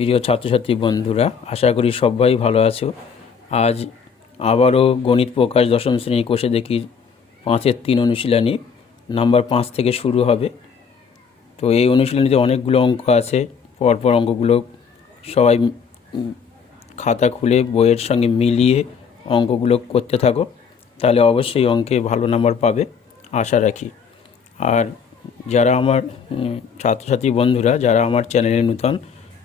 প্রিয় ছাত্রছাত্রী বন্ধুরা, আশা করি সবাই ভালো আছো। আজ আবারও গণিত প্রকাশ দশম শ্রেণী কোষে দেখি 5-3 অনুশীলনী নাম্বার 5 থেকে শুরু হবে। তো এই অনুশীলনীতে অনেকগুলো অঙ্ক আছে। পরপর অঙ্কগুলো সবাই খাতা খুলে বইয়ের সঙ্গে মিলিয়ে অঙ্কগুলো করতে থাকো, তাহলে অবশ্যই অঙ্কে ভালো নাম্বার পাবে আশা রাখি। আর যারা আমার ছাত্রছাত্রী বন্ধুরা যারা আমার চ্যানেলে নূতন,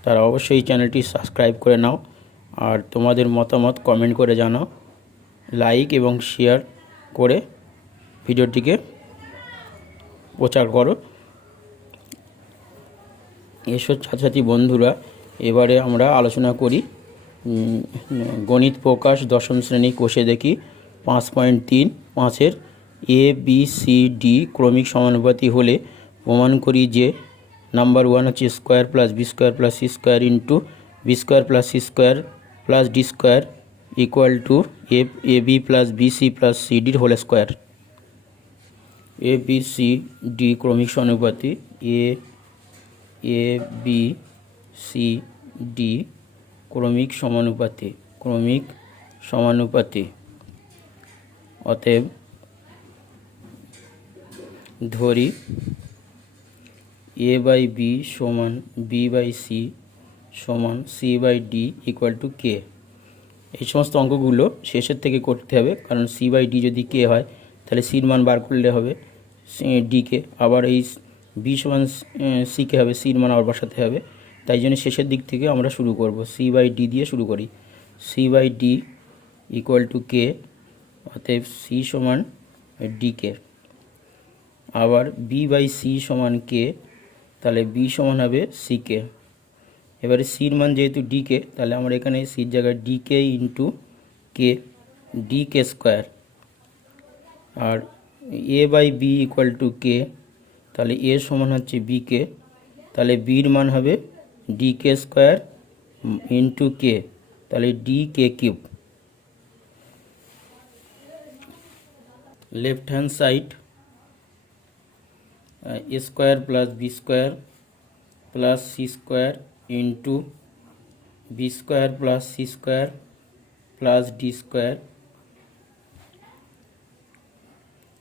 তারা অবশ্যই চ্যানেলটি সাবস্ক্রাইব করে নাও আর তোমাদের মতামত কমেন্ট করে জানাও, লাইক এবং শেয়ার করে ভিডিওটিকে প্রচার করো। এসব ছাত্রছাত্রী বন্ধুরা, এবারে আমরা আলোচনা করি গণিত প্রকাশ দশম শ্রেণী কোষে দেখি 5.3 ABCD ক্রমিক সমানুপাতি হলে প্রমাণ করি যে নাম্বার 1 হচ্ছে square plus b square plus c square into b square plus c square plus d square equal two AB plus BC plus CDর whole square. ABCD ক্রমিক সমানুপাতি ABCD ক্রমিক সমানুপাতি অতএব ধরি A/B সমান B/C সমান C/D ইকুয়াল টু K। এই সমস্ত অঙ্কগুলো শেষের থেকে করতে হবে, কারণ C/D যদি K হয় তাহলে সির মান বার করলে হবে ডিকে, আবার এই B সমান সিকে হবে, সির মান আবার বসাতে হবে। তাই জন্য শেষের দিক থেকে আমরা শুরু করব, C/D দিয়ে শুরু করি। C/D ইকুয়াল টু K, অতএব C সমান ডিকে। আবার B/C সমান K, তাহলে B সমান হবে সিকে। এবারে সির মান যেহেতু ডিকে, তাহলে আমরা এখানে সির জায়গায় decay into k, decay square. R A/B equal to k, তাহলে এ সমান হচ্ছে বিকে, তাহলে বির মান হবে ডিকে স্কোয়ার ইন্টু কে, তাহলে decay cube. Left hand side a square plus b square plus c square into b square plus c square plus d square.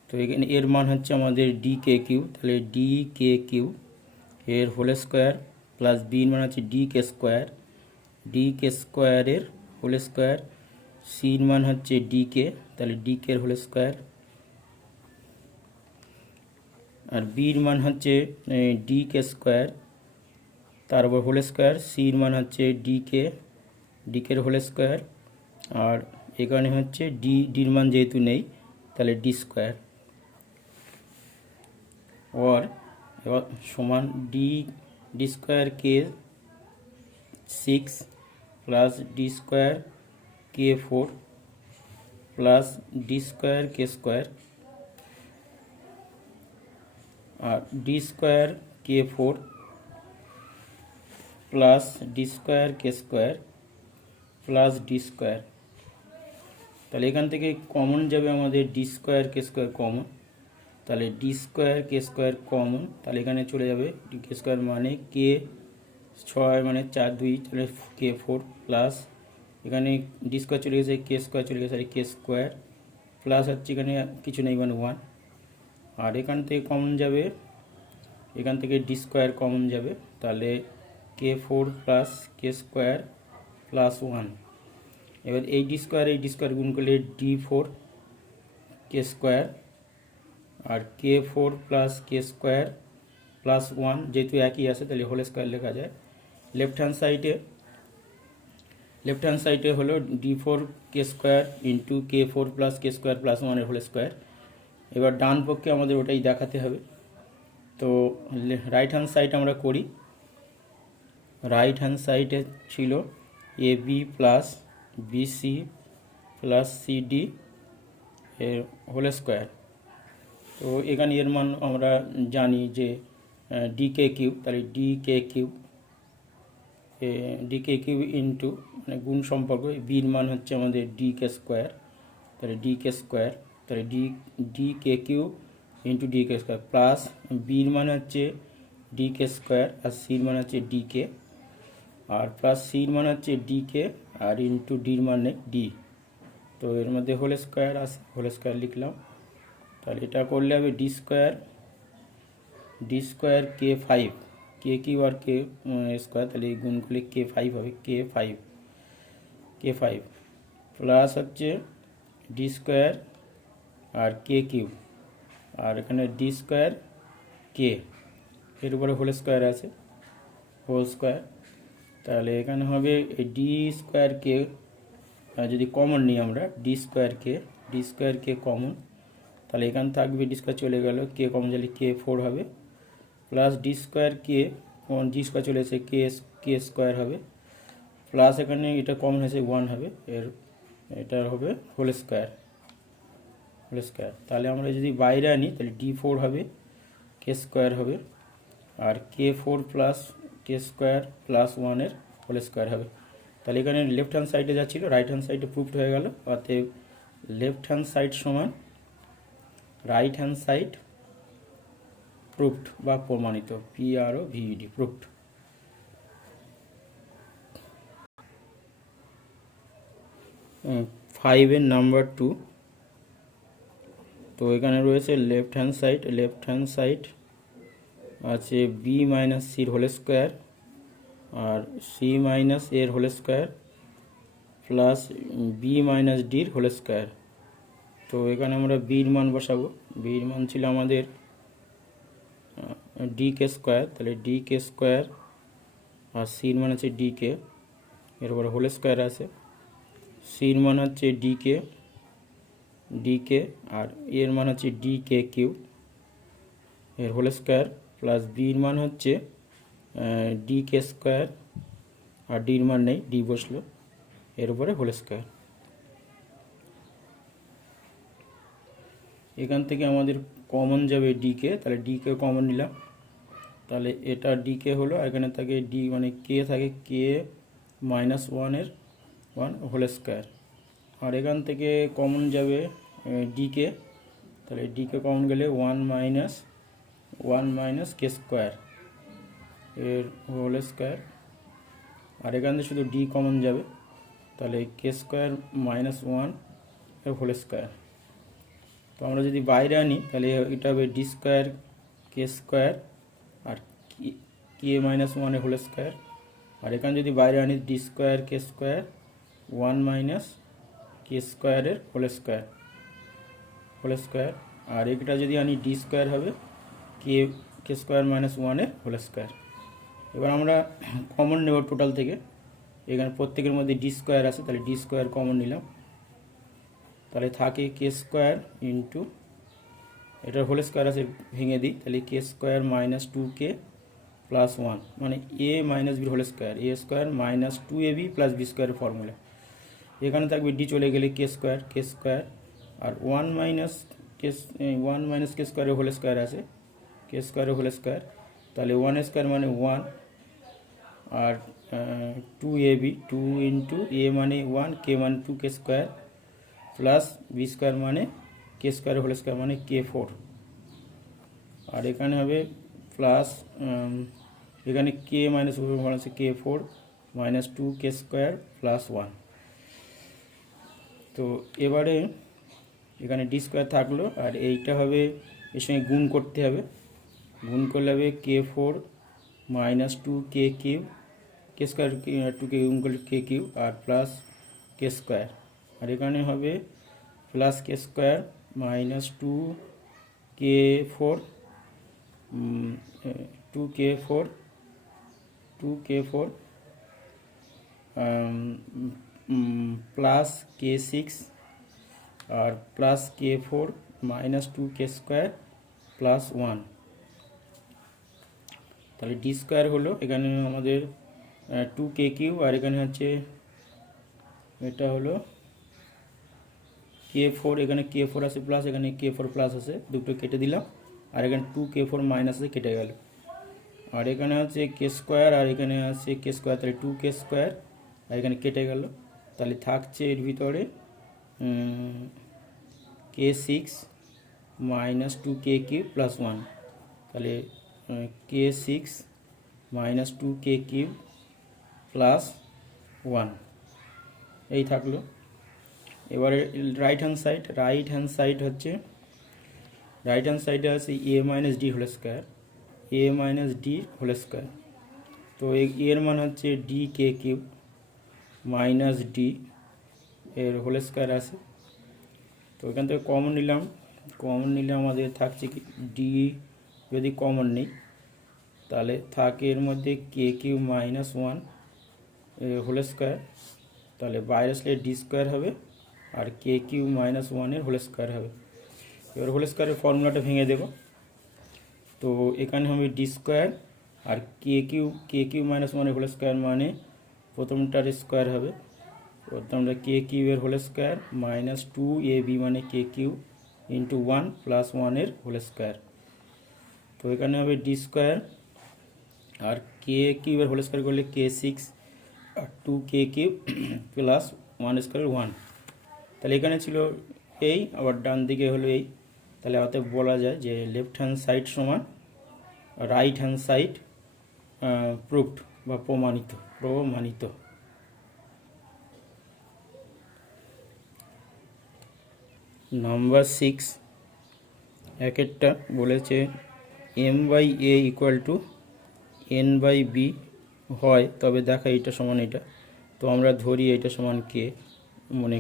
তো এখানে এর মান হচ্ছে আমাদের ডিকে কিউ, তাহলে ডিকে কিউ এর হোল স্কোয়ার প্লাস বির মান হচ্ছে ডিকে স্কোয়ারের হোল স্কোয়ার, সির মান হচ্ছে ডিকে, তাহলে ডিকের হোল স্কোয়ার, আর বির মান হচ্ছে ডিকে স্কোয়ার তারপর হোল স্কোয়ার, সির মান হচ্ছে ডিকের হোল স্কোয়ার, আর এখানে হচ্ছে ডির মান যেহেতু নেই তাহলে ডি স্কোয়ার। और সমান ডি স্কোয়ার কে 6 প্লাস ডি স্কোয়ার কে 4 প্লাস ডি স্কোয়ার কে স্কোয়ার, আর ডি স্কোয়ার কে 4 প্লাস ডি স্কোয়ার কে স্কোয়ার প্লাস ডি স্কোয়ার। তাহলে এখান থেকে কমন যাবে আমাদের ডি স্কোয়ার কে স্কোয়ার কমন, তাহলে ডি স্কোয়ার কে স্কোয়ার কমন, তাহলে এখানে চলে যাবে ডি কে স্কোয়ার মানে কে 6 মানে 4 2, তাহলে কে 4 প্লাস এখানে ডি স্কোয়ার চলে গেছে, কে স্কোয়ার চলে গেছে, কে স্কোয়ার প্লাস হচ্ছে এখানে কিছু নেই মানে 1, আর এখান থেকে কমন যাবে, এখান থেকে ডি স্কোয়ার কমন যাবে, তাহলে কে 4 প্লাস কে স্কোয়ার প্লাস 1। এবার এই ডি স্কোয়ার গুণ করলে D4 কে স্কোয়ার, আর কে 4 প্লাস কে স্কোয়ার প্লাস 1 যেহেতু একই আছে তাহলে হোল স্কোয়ার লেখা যায়। লেফট হ্যান্ড সাইডে হলো D4 কে স্কোয়ার ইন্টু কে 4 প্লাস কে স্কোয়ার প্লাস 1 এর হোল স্কোয়ার। এবার ডান পক্ষে আমাদের ওটাই দেখাতে হবে। তো রাইট হ্যান্ড সাইড আমরা করি। রাইট হ্যান্ড সাইডে ছিল AB plus BC plus CD এর হোল স্কোয়ার। তো এখানে এর মান আমরা জানি যে ডিকে কিউব, তাহলে ডিকে কিউব ইন্টু মানে গুণ সম্পর্ক, বির মান হচ্ছে আমাদের ডিকে স্কোয়ার, তাহলে decay cube into DK square plus বির মান হচ্ছে ডিকে স্কোয়ার আর সির মান হচ্ছে ডিকে, আর প্লাস সির মান হচ্ছে ডি কে আর ইন্টু ডির মানে ডি। তো এর মধ্যে হোল স্কোয়ার আছে, হোল স্কোয়ার লিখলাম। তাহলে এটা করলে হবে ডি স্কোয়ার কে ফাইভ, কে কিউ আর কে স্কোয়ার, তাহলে এই গুণ করলে কে ফাইভ হবে, কে ফাইভ প্লাস হচ্ছে ডি স্কোয়ার আর কে কিউ, আর এখানে ডি স্কোয়ার কে, এর উপরে হোল স্কোয়ার আছে, হোল স্কোয়ার। তাহলে এখানে হবে ডি স্কোয়ার কে, যদি কমন নিই আমরা ডি স্কোয়ার কে কমন, তাহলে এখানে থাকবে ডি স্কোয়ার চলে গেল, কে কমন গেলে কে ফোর হবে, প্লাস ডি স্কোয়ার কে কমন, ডি স্কোয়ার চলে এসে কে স্কোয়ার হবে, প্লাস এখানে এটা কমন হয়েছে ওয়ান হবে, এটা হবে হোল স্কোয়ার। তাহলে আমরা যদি বাইরে আনি তাহলে ডি ফোর হবে, কে স্কোয়ার হবে, আর কে ফোর প্লাস কে স্কোয়ার প্লাস ওয়ানের হোল স্কোয়ার হবে। তাহলে এখানে লেফট হ্যান্ড সাইডে যা ছিল রাইট হ্যান্ড সাইডে প্রুফড হয়ে গেল, অতএব লেফট হ্যান্ড সাইড সমান রাইট হ্যান্ড সাইড প্রুফড বা প্রমাণিত, PROVED, প্রুফড। ফাইভের নাম্বার 2, তো এখানে রয়েছে লেফট হ্যান্ড সাইড আছে বি মাইনাস সির হোল স্কোয়ার আর সি মাইনাস এর whole square plus B minus ডির হোল স্কোয়ার। তো এখানে আমরা বির মান বসাবো, বির মান ছিল আমাদের ডি কে স্কোয়ার, তাহলে ডি কে স্কোয়ার আর সির মান আছে ডি কে, এর উপরে হোল স্কোয়ার আছে, সির মান হচ্ছে ডি কে আর এর মান হচ্ছে ডি কে কিউ এর হোল স্কোয়ার, প্লাস বির মান হচ্ছে ডি কে স্কোয়ার আর ডির মান নেই, ডি বসলো, এর উপরে হোল স্কোয়ার। এখান থেকে আমাদের কমন যাবে ডি কে, তাহলে ডি কে কমন নিলাম, তাহলে এটা ডি কে হলো, এখানে থাকে ডি মানে কে থাকে কে মাইনাস ওয়ানের ওয়ান হোল স্কোয়ার, আর এখান থেকে কমন যাবে ডি কে, তাহলে ডি কে কমন গেলে ওয়ান মাইনাস কে স্কোয়ার এর হোল স্কোয়ার, আর এখান থেকে শুধু ডি কমন যাবে, তাহলে কে স্কোয়ার মাইনাস ওয়ান এর হোল স্কোয়ার। তো আমরা যদি বাইরে আনি তাহলে এটা হবে ডি স্কোয়ার আর কে মাইনাস ওয়ানের হোল স্কোয়ার, আর এখানে যদি বাইরে আনি ডি স্কোয়ার কে স্কোয়ার ওয়ান মাইনাস কে স্কোয়ারের হোল স্কোয়ার, আর এটা যদি আনি ডি স্কোয়ার হবে কে স্কোয়ার মাইনাস ওয়ানের হোল স্কোয়ার। এবার আমরা কমন নেব টোটাল থেকে, এখানে প্রত্যেকের মধ্যে ডি স্কোয়ার আছে, তাহলে ডি স্কোয়ার কমন নিলাম, তাহলে থাকে কে স্কোয়ার ইন্টু এটার হোল স্কোয়ার আছে ভেঙে দিই, তাহলে কে স্কোয়ার মাইনাস টু কে প্লাস ওয়ান, মানে এ মাইনাস বির whole square, A square minus two A B plus B স্কোয়ারের ফর্মুলা। এখানে থাকবে ডি চলে গেলে কে স্কোয়ার আর ওয়ান মাইনাস কে স্কোয়ারের হোল স্কোয়ার আছে, কে স্কোয়ারের হোল স্কোয়ার, তাহলে ওয়ান স্কোয়ার মানে one R two A B, two into এ মানে ওয়ান, কে মানে টু কে স্কোয়ার প্লাস বি স্কোয়ার মানে কে স্কোয়ারের হোল স্কোয়ার মানে কে ফোর, আর এখানে হবে প্লাস এখানে কে মাইনাস ওয়ান আছে কে ফোর মাইনাস টু কে স্কোয়ার প্লাস ওয়ান। তো এবারে এখানে ডি স্কোয়ার থাকলো, আর এইটা হবে এর সঙ্গে গুণ করতে হবে, গুণ করলে হবে কে ফোর মাইনাস টু কে কিউ, কে স্কোয়ার টু কে গুণ করলে কে কিউ আর প্লাস কে স্কোয়ার, আর এখানে হবে প্লাস কে square minus two K four plus K six আর plus K four minus two কে স্কোয়ার প্লাস ওয়ান। তাহলে ডি স্কোয়ার হলো এখানে আমাদের টু কে কিউ, আর এখানে হচ্ছে এটা হলো কে ফোর, এখানে কে ফোর আছে প্লাস, এখানে কে ফোর প্লাস আছে, দুটো কেটে দিলাম, আর এখানে টু কে ফোর মাইনাস আছে কেটে গেল, আর এখানে আছে কে স্কোয়ার আর এখানে আছে কে স্কোয়ার, তাহলে টু কে স্কোয়ার আর এখানে কেটে গেল, তাহলে থাকছে এর ভিতরে কে সিক্স মাইনাস টু কে কিউ প্লাস ওয়ান, তাহলে কে সিক্স মাইনাস টু কে কিউ প্লাস 1 এই থাকলো। এবারে রাইট হ্যান্ড সাইড হচ্ছে রাইট হ্যান্ড সাইডে আছে এ মাইনাস ডি হোল স্কোয়ার। তো এর মান হচ্ছে D K cube minus D এর হোল স্কোয়ার আছে। তো এখান থেকে কমন নিলে আমাদের থাকছে কি ডি, যদি কমন নিই তাহলে থাকে এর মধ্যে K cube minus 1 whole square, তাহলে বাইরে আসলে ডি স্কোয়ার হবে আর K cube minus 1 whole square হবে। এবার হোল স্কোয়ারের ফর্মুলাটা ভেঙে দেব। তো এখানে হবে ডি স্কোয়ার আর K cube minus 1 whole square মানে প্রথমটার স্কোয়ার হবে, প্রথমটা কে কিউবের হোল স্কোয়ার মাইনাস 2ab মানে k cube into 1 plus 1 whole square. তো এখানে হবে ডি স্কোয়ার আর কে কিউবের হোল স্কোয়ার করলে কে 6 আর 2 কে কিউব প্লাস 1 স্কোয়ার 1। তাহলে এখানে ছিল এই, আবার ডান দিকে হলো এই, তাহলে অতএব বলা যায় যে লেফট হ্যান্ড সাইড সমান রাইট হ্যান্ড সাইড প্রুভড বা প্রমাণিত। নাম্বার 6 একেরটা বলেছে M by A equal to N by B হয় তবে দেখা এটা সমান এটা। তো আমরা ধরি এটা সমান কে, মনে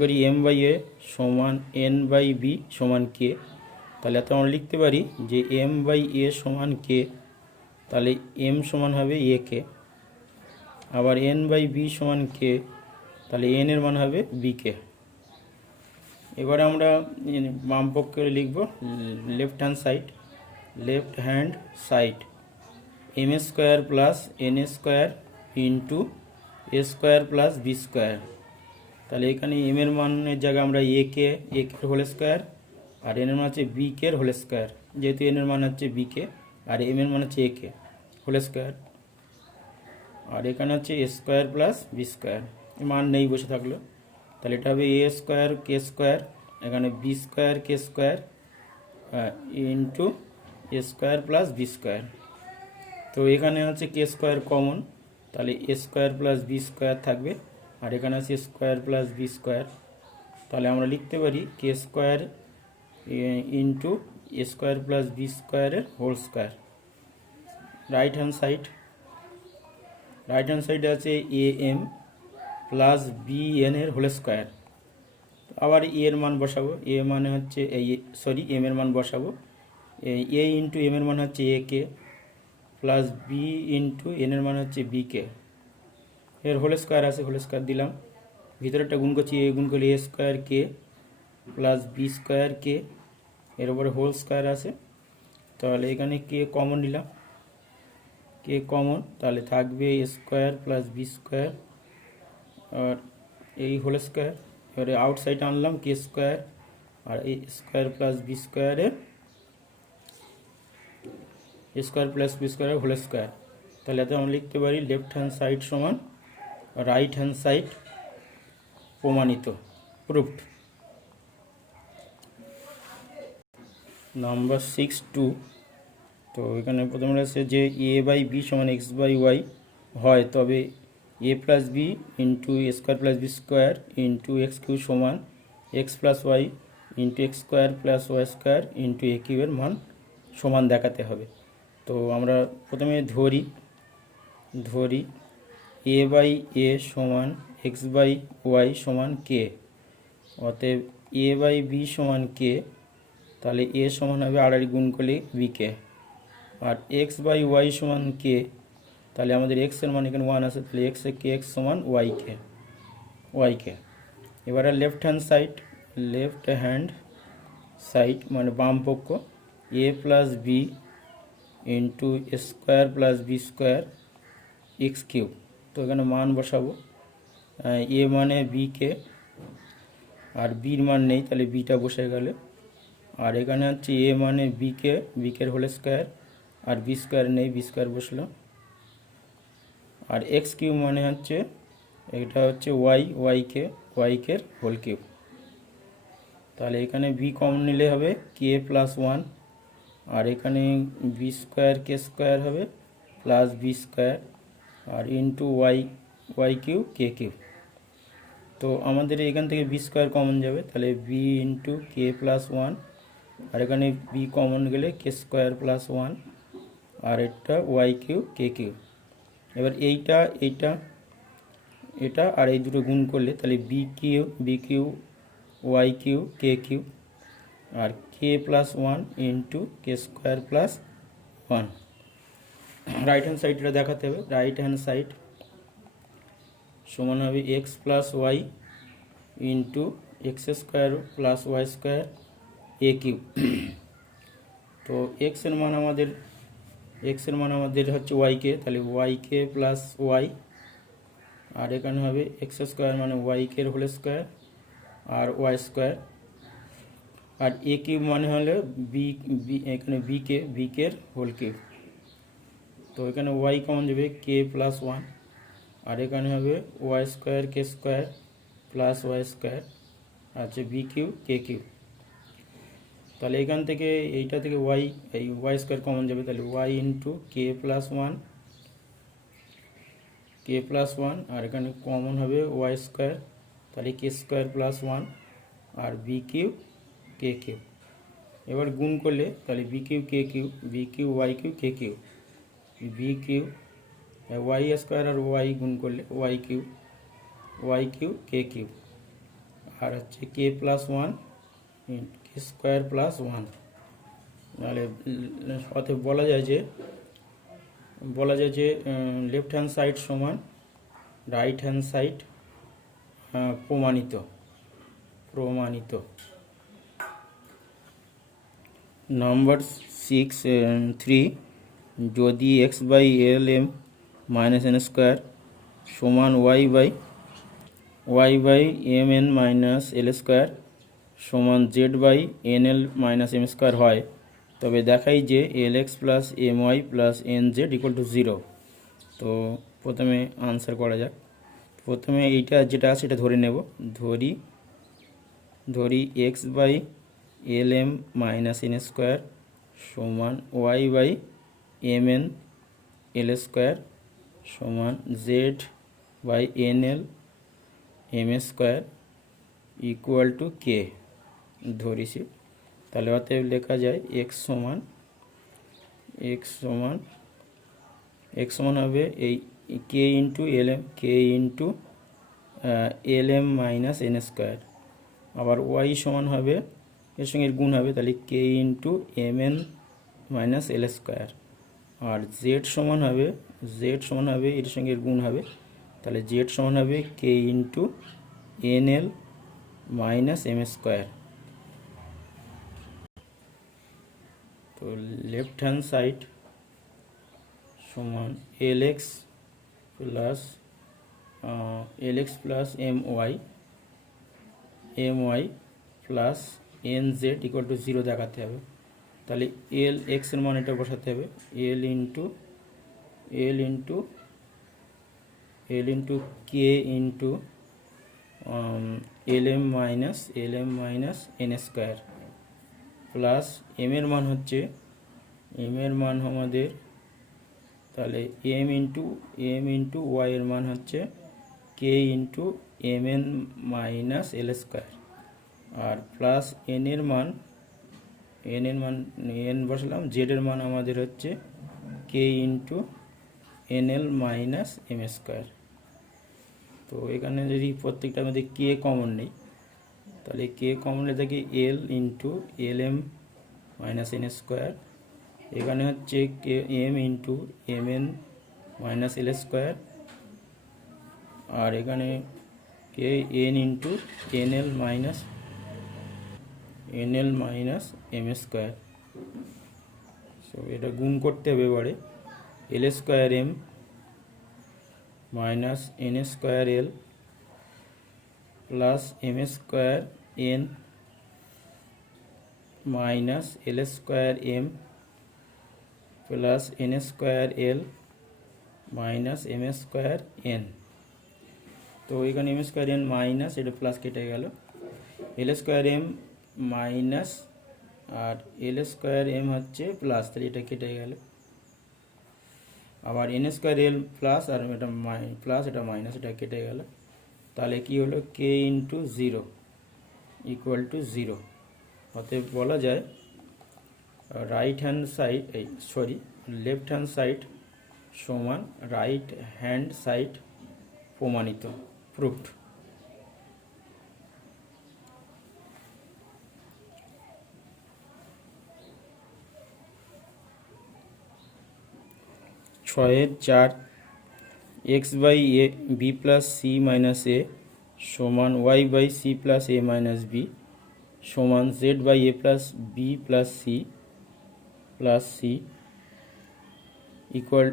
করি এম বাই এ সমান এন বাই বি সমান কে। তাহলে এত আমরা লিখতে পারি যে এম বাই এ সমান কে, তাহলে এম সমান হবে এ কে, আবার এন বাই বি সমান কে, তাহলে এন এর মান হবে বি কে। এবারে আমরা বাম পক্ষে লিখব left hand side m square plus n square into এ স্কোয়ার প্লাস বি স্কোয়ার। তাহলে এখানে এম এর মানের জায়গায় আমরা এ কে হোল স্কোয়ার আর এন এর মান হচ্ছে বি কে হোল স্কোয়ার, যেহেতু এন এর মান হচ্ছে বি কে আর এম এর মান হচ্ছে এ কে হোল স্কোয়ার, আর এখানে হচ্ছে এ স্কোয়ার প্লাস বি স্কোয়ার, মান নেই বসে থাকলো। তাহলে এটা হবে এ স্কোয়ার কে স্কোয়ার, এখানে বি স্কোয়ার কে স্কোয়ার ইন্টু এ স্কোয়ার প্লাস বি স্কোয়ার। তো এখানে হচ্ছে কে স্কোয়ার কমন, তাহলে এ স্কোয়ার প্লাস বি স্কোয়ার থাকবে আর এখানে আছে স্কোয়ার প্লাস বি স্কোয়ার। তাহলে আমরা লিখতে পারি কে স্কোয়ার ইন্টু এ স্কোয়ার প্লাস বি স্কোয়ারের হোল স্কোয়ার। রাইট হ্যান্ড সাইডে আছে A M plus B N এর হোল স্কোয়ার। আবার এর মান বসাবো, এ মানে হচ্ছে এম এর মান বসাবো, এ ইন্টু এম এর মান হচ্ছে এ k plus b into N এর মান হচ্ছে বি কে, এর হোল স্কোয়ার আছে, হোল স্কোয়ার দিলাম, ভিতরেরটা গুণ করছি, এ গুণ করলে এ square k plus b square কে, এর উপরে হোল স্কোয়ার আছে। তাহলে এখানে কে কমন নিলাম, তাহলে থাকবে এ স্কোয়ার প্লাস বি স্কোয়ার আর এই হোল স্কোয়ার। এবারে আউটসাইড আনলাম কে স্কোয়ার আর এই স্কোয়ার প্লাস বি স্কোয়ারের হোল স্কোয়ার। তাহলে এত আমরা লিখতে পারি লেফট হ্যান্ড সাইড সমান right hand side proved. Number 6(2) তো এখানে প্রথমে আছে যে এ বাই বি সমান এক্স বাই ওয়াই হয় তবে a plus b into A square plus b square into x q সমান x plus y into x square plus Y square into a কিউবের মান সমান দেখাতে হবে। তো আমরা প্রথমে ধরি এ বাই এ সমান এক্স বাই ওয়াই সমান কে, অতএব এ বাই বি সমান কে, তাহলে এ সমান হবে আড়াই গুণ করলে বি কে, আর এক্স বাই ওয়াই সমান কে, তাহলে আমাদের এক্স এর মান এখানে 1 আছে, তাহলে এক্স সমান ওয়াই কে। এবারে লেফট হ্যান্ড সাইড মানে বাম পক্ষ a plus b into square plus b square x cube. তো এখানে মান বসাবো, এ মানে বি কে আর বির মান নেই, তাহলে বিটা বসে গেলে, আর এখানে হচ্ছে এ মানে বি কে হোল স্কোয়ার আর বি স্কোয়ার নেই, বি স্কোয়ার বসলো, আর এক্স কিউব মানে হচ্ছে এটা হচ্ছে ওয়াই কে হোল কিউব। তাহলে এখানে বি কমন নিলে হবে কে প্লাস 1 আর এখানে বি স্কোয়ার কে স্কোয়ার হবে প্লাস বি স্কোয়ার আর into Y q k Q. তো আমাদের এখান থেকে বি স্কোয়ার কমন যাবে, তাহলে B into k plus one, আর এখানে বি কমন গেলে কে স্কোয়ার প্লাস ওয়ান, আর এটা ওয়াই কিউ কে কিউ। এবার এটা আর এই দুটো গুণ করলে তাহলে b q y q k q, আর k plus one into k square plus one. Right hand সাইডটা দেখাতে হবে। রাইট হ্যান্ড সাইড সমান হবে x plus y into x square plus Y square a q. তো এক্সের মান আমাদের হচ্ছে ওয়াইকে, তাহলে ওয়াইকে প্লাস ওয়াই, আর এখানে হবে এক্স স্কোয়ার মানে ওয়াইকে হোল স্কোয়ার আর ওয়াই স্কোয়ার, আর এ কিউব মানে হলো এখানে বিকের হোল কিউব। তো এখানে ওয়াই কমন যাবে কে প্লাস ওয়ান, আর এখানে হবে ওয়াই স্কোয়ার কে স্কোয়ার প্লাস ওয়াই স্কোয়ার আছে বি কিউ কে কিউ। তাহলে এখান থেকে এইটা থেকে ওয়াই স্কোয়ার কমন যাবে, তাহলে y into k plus one, আর এখানে কমন হবে ওয়াই স্কোয়ার, তাহলে কে স্কোয়ার প্লাস ওয়ান আর বি কিউ কে কিউ। এবার গুণ করলে তাহলে b q y q k q, b q y square আর ওয়াই গুণ করলে ওয়াই কিউ কে কিউ, আর হচ্ছে k plus one k square plus one. তাহলে অতএব বলা যায় যে লেফট হ্যান্ড সাইড সমান রাইট হ্যান্ড সাইড প্রমাণিত। নাম্বার 3, যদি x by l m minus n square সমান y by m n minus l square সমান z by n l minus m square হয়, তবে দেখাই যে l x plus m y plus n z equal to 0। তো প্রথমে answer করা যাক। প্রথমে এইটা যেটা আছে এটা ধরে নেব। ধরি x by l m minus n square সমান y by m n l square সমান z by n l m square equal to k ধরেছি। তাহলে অতএব লেখা যায় এক্স সমান হবে এই k into l m minus n square, আবার ওয়াই সমান হবে এর সঙ্গে গুণ হবে, তাহলে k into m n minus l square, আর জেড সমান হবে এর সঙ্গে গুণ হবে, তাহলে জেড সমান হবে k into n l minus m square. তো লেফট হ্যান্ড সাইড সমান l x plus m y plus n z equal to 0 দেখাতে হবে। তাহলে এল এক্সের মান এটা বসাতে হবে, l into k into l m minus n square plus m এর মান আমাদের তাহলে এম ইন্টু ওয়াই এর মান হচ্ছে k into m n minus l square, আর প্লাস এন বসালাম, জেড এর মান আমাদের হচ্ছে k into n l minus m square. তো এখানে যদি প্রত্যেকটা আমাদের কে কমন নেই, তাহলে কে কমন নিয়ে থাকে l into l m minus n square, এখানে হচ্ছে k m into m n minus l square, আর এখানে k n into n l minus m square. So এটা গুণ করতে হবে এবারে, l square m minus n square l plus m square n minus l square m plus n square l minus m square n. তো এখানে m square n minus এটা plus কেটে গেল, এল স্কোয়ার এম মাইনাস আর এল square M হচ্ছে plus, তাহলে এটা কেটে গেল, আবার এন স্কোয়ার এল প্লাস, আর এটা প্লাস, এটা মাইনাস, এটা কেটে গেল। তাহলে কি হলো, k into zero equal to zero. অতএব বলা যায় right hand side, left hand side সমান রাইট হ্যান্ড সাইড প্রমাণিত, প্রুফড। ছয়ের 4 x by a B plus c minus a সমান y by c plus A minus b সমান z by A plus B plus c equal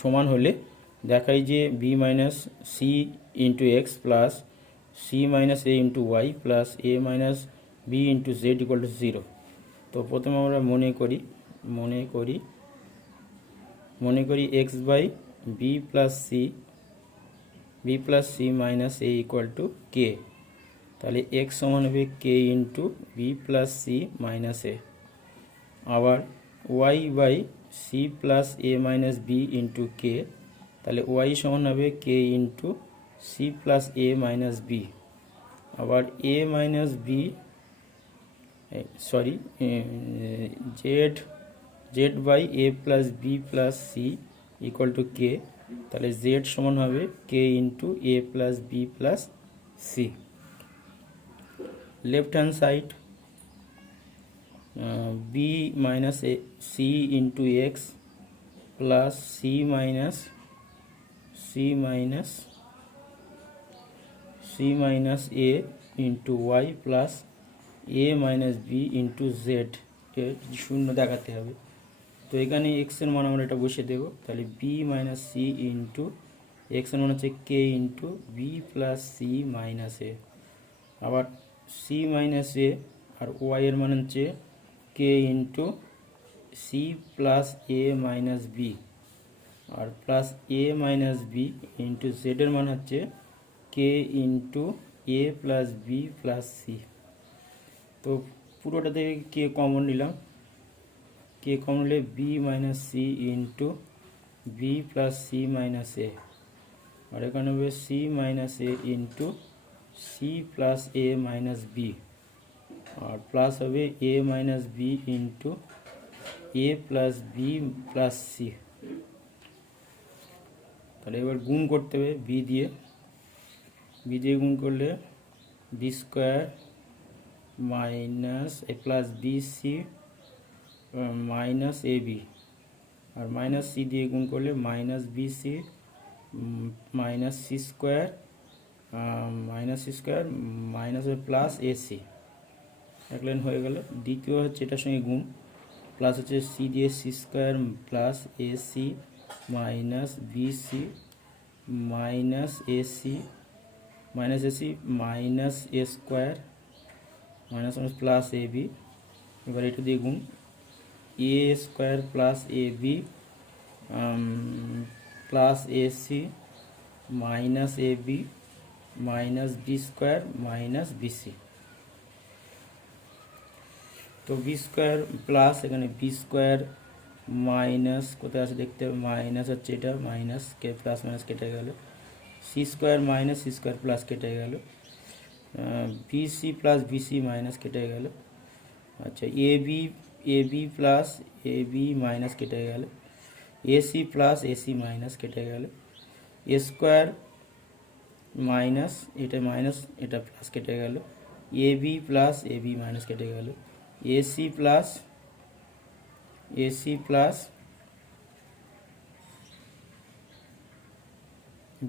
সমান হলে দেখাই যে b minus c into x plus c minus A into y plus A minus B into z equal to zero. তো প্রথমে আমরা মনে করি x by b plus c minus a equal to k. তাহলে এক্স সমান হবে k into b plus c minus a. আবার y by c plus A minus B into k, তাহলে ওয়াই সমান হবে কে ইন্টু সি প্লাস এ minus b. আবার a minus b z by A plus B plus c equal to k, তাহলে z সমান হবে k into A plus B plus c. Left hand side b minus a c into x plus c minus A into y plus A minus B into z, শূন্য দেখাতে হবে। তো এখানে x এর মান আমরা এটা বসিয়ে দেবো। তাহলে b minus c into x এর মান হচ্ছে k into b plus c minus a. আবার সি মাইনাস এ আর ওয়াই এর মান হচ্ছে কে ইন্টু সি প্লাস এ মাইনাস বি, আর প্লাস এ মাইনাস বি ইন্টু জেড এর মান হচ্ছে কে ইন্টু এ প্লাস বি প্লাস সি। তো পুরোটা থেকে কে কমন নিলাম, কে কমন নিলে b minus c into b plus c minus a, আর এখানে হবে সি মাইনাস এ ইন্টু সি প্লাস এ মাইনাস বি, আর প্লাস হবে A minus B into A plus B plus C. তাহলে এবার গুণ করতে হবে বি দিয়ে গুণ করলে B square minus A plus B C minus A B, আর মাইনাস সি দিয়ে গুণ করলে minus B C minus C square minus plus এ সি। এক লাইন হয়ে গেল। দ্বিতীয় হচ্ছে এটার সঙ্গে গুণ, প্লাস হচ্ছে সি দিয়ে c square plus A C minus B C minus a C minus a square minus plus A b. এবার এটা দিয়ে গুণ, a square plus A B plus A C minus A B minus b square minus B c. তো b square plus এখানে b square minus কোথায় আছে দেখতে হবে, মাইনাস হচ্ছে এটা, মাইনাস কে প্লাস মাইনাস কেটে গেল, C square minus C square plus কেটে গেল, B C plus B C minus কেটে গেল। আচ্ছা A B plus A B minus কেটে গেল, A C plus A C minus কেটে গেল, এ স্কোয়ার মাইনাস এটা মাইনাস এটা প্লাস কেটে গেল, A B plus A B minus কেটে গেল, A C plus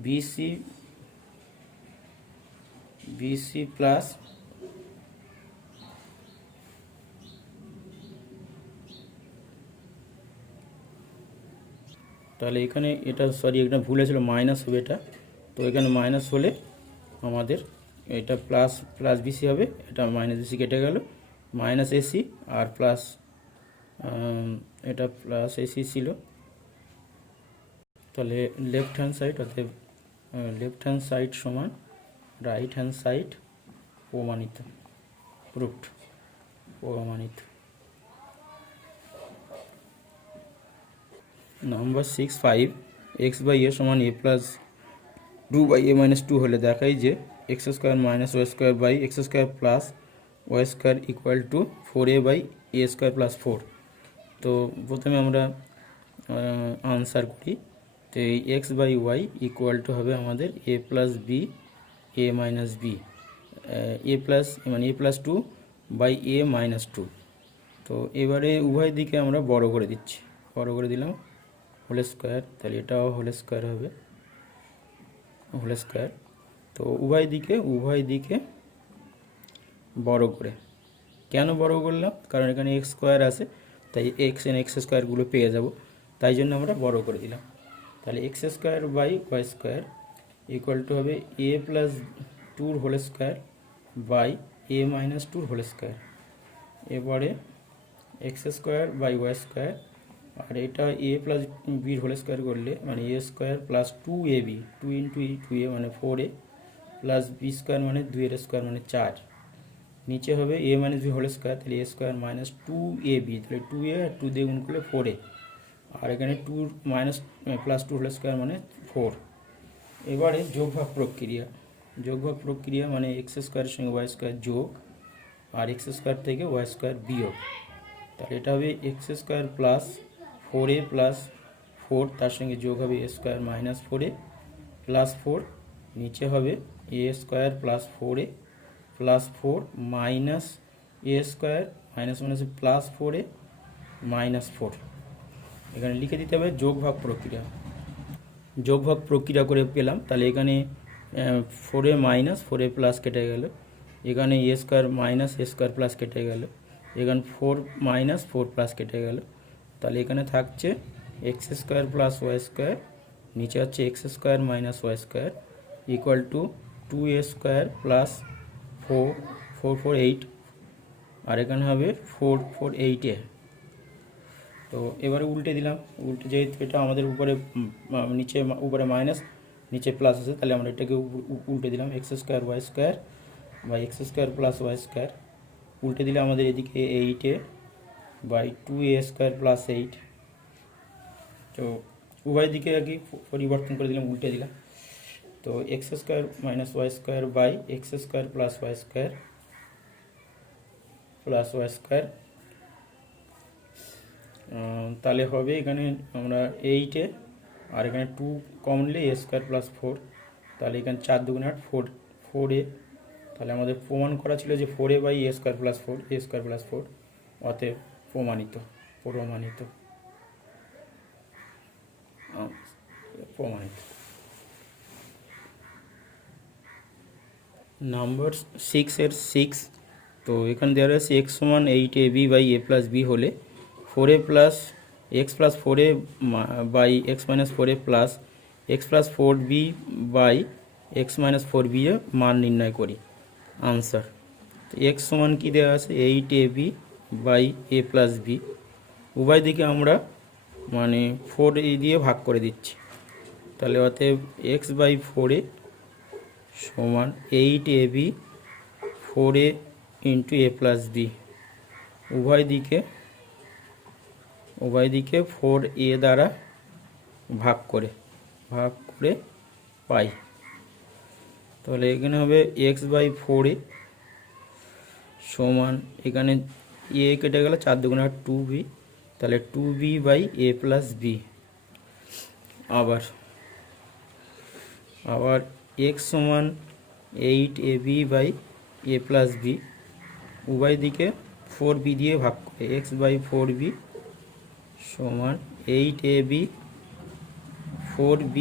B C plus তাহলে এখানে এটা এটা ভুল হয়েছিল, মাইনাস হবে এটা। তো এখানে মাইনাস হলে আমাদের এটা প্লাস বিসি হবে, এটা মাইনাস বিসি কেটে গেল, মাইনাস এসি আর প্লাস এটা প্লাস এসি ছিল। তাহলে লেফট হ্যান্ড সাইড, অর্থাৎ লেফট হ্যান্ড সাইড সমান রাইট হ্যান্ড সাইড প্রমাণিত, প্রুফড, প্রমাণিত। নাম্বার 6 এক্স বাই এ সমান এ প্লাস 2/a-2 হলে দেখাই যে X square minus Y square by X square plus Y square equal to 4a/a square plus 4। তো প্রথমে আমরা আনসার করি। তো এই X by Y equal to হবে আমাদের এ plus B A minus B, A plus মানে এ প্লাস 2/a-2। তো এবারে উভয় দিকে আমরা বড় করে দিচ্ছি, বড় করে দিলাম হোল স্কোয়ার, তাহলে এটাও হোল স্কোয়ার হবে, হোল স্কোয়ার। তো উভয় দিকে বড় করে, কেন বড় করলাম, কারণ এখানে এক্স স্কোয়ার আছে, তাই এক্স এন এক্স স্কোয়ারগুলো পেয়ে যাব, তাই জন্য আমরা বড় করে দিলাম। তাহলে x square by y square equal to হবে a plus 2 whole square by A minus 2 whole square. এবারে x square by y square, আর এটা এ প্লাস বির হোল স্কোয়ার করলে মানে এ square plus 2ab, 2 into 2a মানে 4a প্লাস বি স্কোয়ার মানে 2 square মানে 4। নিচে হবে A minus B whole square, তাহলে এ স্কোয়ার মাইনাস 2ab, তাহলে 2a আর 2 দিয়ে গুণ করলে 4a, আর এখানে 2 মাইনাস প্লাস 2 হোল স্কোয়ার মানে 4। এবারে যোগভাগ প্রক্রিয়া মানে এক্স স্কোয়ারের সঙ্গে ওয়াই স্কোয়ার যোগ, আর এক্স স্কোয়ার থেকে ওয়াই স্কোয়ার বিয়োগ। তাহলে এটা হবে x square plus 4a plus 4, তার সঙ্গে যোগ হবে a square minus 4a plus 4, নিচে হবে a square plus 4a plus 4 minus a square minus minus plus 4a minus 4। এখানে লিখে দিতে হবে যোগভাগ প্রক্রিয়া করে পেলাম। তাহলে এখানে 4a মাইনাস 4a প্লাস কেটে গেল, এখানে এ square minus a square plus কেটে গেল, এখানে 4 মাইনাস 4 প্লাস কেটে গেল। তাহলে এখানে থাকছে X square plus Y square, নিচে হচ্ছে X square minus Y square equal to 2a square plus 4 8, আর এখানে হবে 4 8a। তো এবারে উল্টে দিলাম, যেহেতু এটা আমাদের উপরে মাইনাস নিচে প্লাস আছে, তাহলে আমরা এটাকে উল্টে দিলাম, X square Y square by X square plus Y square, উল্টে দিলে আমাদের এদিকে 8a by 2a square plus 8। তো উভয় দিকে আর কি পরিবর্তন করে দিলাম, উল্টে দিলাম। তো X square minus Y square by X square plus Y square, তাহলে হবে এখানে আমরা 8a আর এখানে 2 কমনলি এ স্কোয়ার প্লাস 4, তাহলে এখানে 4 2 8 4a। তাহলে আমাদের প্রমাণ করা ছিল যে 4a by A square plus 4 অতএব প্রমাণিত। নাম্বার 6 তো এখানে দেওয়া রয়েছে এক্স সমান 8ab by A plus B হলে 4a plus X plus 4a by x minus 4a plus X plus 4b by x minus 4b এর মান নির্ণয় করি। আনসার, তো এক্স সমান কী দেওয়া আছে 8ab by A plus B, উভয় দিকে আমরা মানে 4a দিয়ে ভাগ করে দিচ্ছি। তাহলে অতএব এক্স বাই 4a সমান 8ab 4a ইন্টু এ প্লাস বি, উভয় দিকে 4a দ্বারা ভাগ করে পাই। তাহলে এখানে হবে এক্স বাই 4a সমান, এখানে এ কেটে গেলে 4 2 8 2b, তাহলে 2b by A plus B. আবার এক্স সমান 8ab by A plus B, উভয় দিকে 4b দিয়ে ভাগ করে এক্স বাই 4b সমান 8ab 4b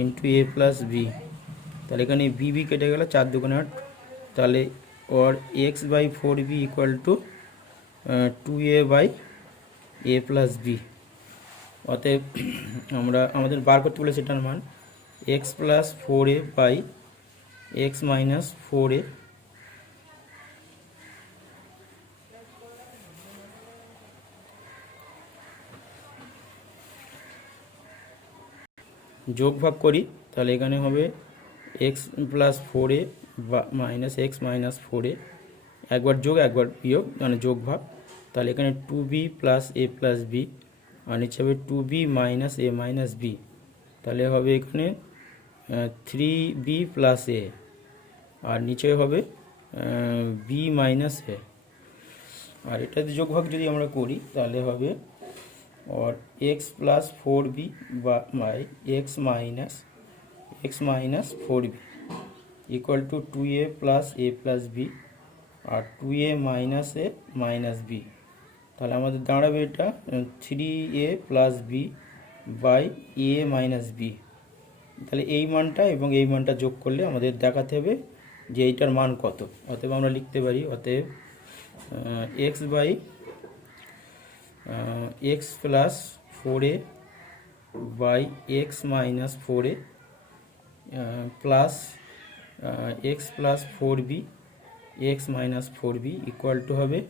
ইন্টু এ প্লাস বি। তাহলে এখানে বিবি কেটে গেলে 4 2 8, তাহলে ওর x by 4b equal to 2a by A plus b. অতএব আমাদের বার করতে বলে সেটার মান x plus 4a by x minus 4a যোগ ভাগ করি। তাহলে এখানে হবে x plus 4a minus x minus 4a, একবার যোগ একবার বিয়োগ মানে যোগ ভাগ। তাহলে এখানে 2b প্লাস এ প্লাস বি আর নিচে হবে 2b minus a minus B, তাহলে হবে এখানে 3b প্লাস এ, আর নিচে হবে b মাইনাস এ। আর এটা যোগভাগ যদি আমরা করি তাহলে হবে और x plus 4b by x minus 4b equal to 2a plus b और 2a माइनस b, তাহলে আমাদের দাঁড়াবে এটা 3a plus B by A minus B. তাহলে এই মানটা এবং এই মানটা যোগ করলে আমাদের দেখাতে হবে যে এইটার মান কত। অতএব আমরা লিখতে পারি অতএব x by X plus 4a by X minus 4a plus X plus 4b X minus 4b equal to हबे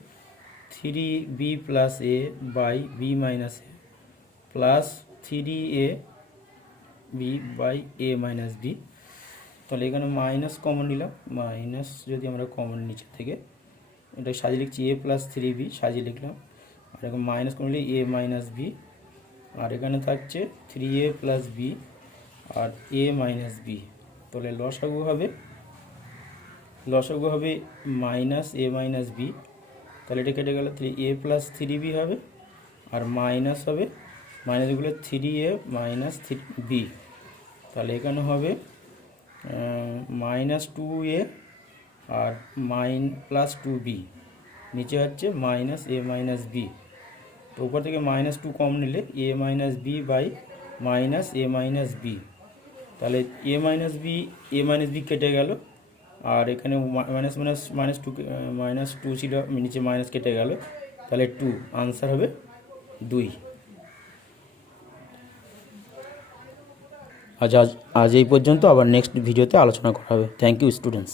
3b plus a by b minus a plus 3a b by a minus b। তাহলে এখানে minus common নিলাম, minus যদি আমরা common নিচে থেকে এটা সাজিয়ে লিখছি a প্লাস 3b সাজিয়ে লিখলাম, আর এখন মাইনাস করলে এ মাইনাস বি, আর এখানে থাকছে 3a প্লাস বি আর এ মাইনাস বি। তাহলে লসাগু হবে মাইনাস এ মাইনাস বি, তাহলে এটা কেটে গেল 3a প্লাস 3b হবে, আর মাইনাস হবে মাইনাসগুলো 3a মাইনাস 3b, তাহলে এখানে হবে মাইনাস 2a আর প্লাস 2b, নিচে হচ্ছে মাইনাস এ মাইনাস বি। তো উপর থেকে মাইনাস 2 কম নিলে a minus b by minus a minus B, তাহলে এ মাইনাস বি কেটে গেল, আর এখানে মাইনাস টু ছিল নিচে মাইনাস কেটে গেল, তাহলে 2 আনসার হবে 2। আজ এই পর্যন্ত, আবার নেক্সট ভিডিওতে আলোচনা করা হবে। Thank you students.